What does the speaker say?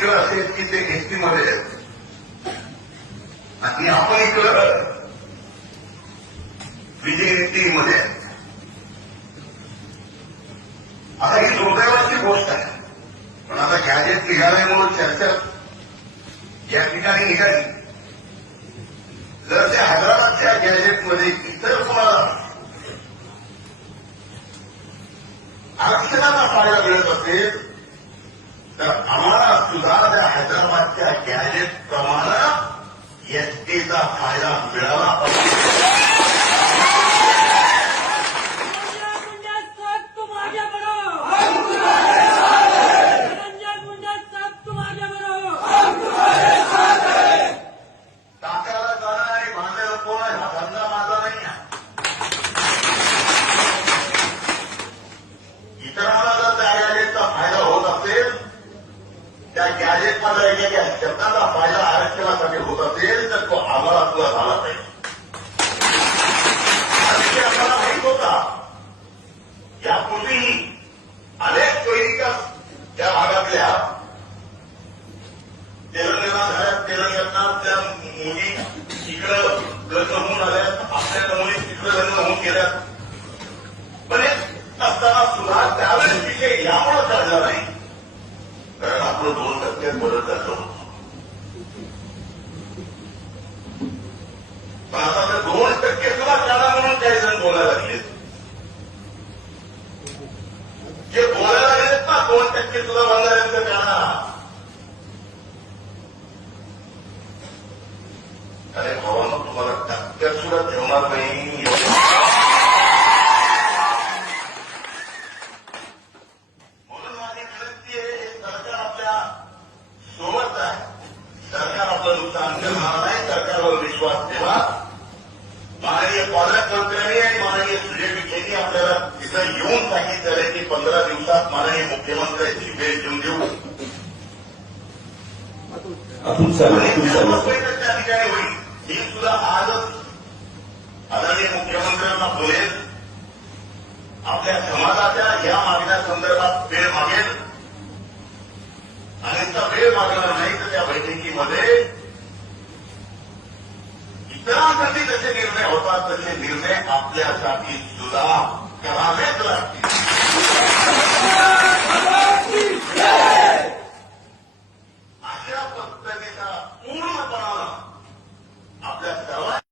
इकडं असेल की ते एसटी मध्ये आहेत आणि आपण इकडं विजयी मध्ये आहेत. आता ही दुर्दैवाची गोष्ट आहे. पण आता गॅजेट निघाल्यामुळे चर्चा या ठिकाणी निघाली. जर त्या हैदराबादच्या गॅजेटमध्ये इतर कोणाला आरक्षणाचा फायदा मिळत असेल तर आम्हाला सुद्धा त्या हैदराबादच्या गॅजेट प्रमाणे एसटीचा फायदा मिळाला पाहिजे. टाकायला जाणं आणि भांडायला कोण आहे हा धंदा माझा नाही आहे. इतरांना जर त्या गॅजेटचा फायदा होत असेल, त्या गॅजेटमध्ये एखाद्या शब्दाचा फायदा आरक्षणासाठी होत असेल तर तो आम्हाला सुद्धा झाला पाहिजे. आणि आम्हाला माहित होता यापूर्वीही अनेक सोयीच्या त्या भागातल्या तेलंगणातल्या मुली इकडं लग्न होऊन आल्या, आपल्या मुली तिकडं लग्न होऊन गेल्या. पण असताना सुद्धा त्यावेळेस विषय यामुळे चालला नाही कारण आपलं 2% बरं चाललं होतं. पण आता तर 2% सुद्धा त्याला म्हणून काही जण बोलायला लागलेत. जे बोलायला लागलेत ना 2% सुद्धा बंगाल्यांचं त्यांना अरे भावांनो तुम्हाला टक्क्यात सुद्धा ठेवणार नाही. म्हणून माझी विनंती आहे सरकार आपल्या सोबत आहे. सरकार आपलं नुकसान करणार नाही. सरकारवर विश्वास ठेवा. माननीय पालकमंत्र्यांनी आणि माननीय सुजय विखेंनी आपल्याला तिथं येऊन सांगितलं आहे की 15 दिवसात माननीय मुख्यमंत्र्यांची भेट देऊन देऊ. त्या ठिकाणी होईल. ही सुद्धा आजच आदरणीय मुख्यमंत्र्यांना बोलेल. आपल्या समाजाच्या या मागण्या संदर्भात वेळ मागेल आणि त्या वेळ मागणार नाही तर त्या बैठकीमध्ये इतरांसाठी जसे निर्णय होतात तसे निर्णय आपल्यासाठी सुद्धा करावेच लागतील.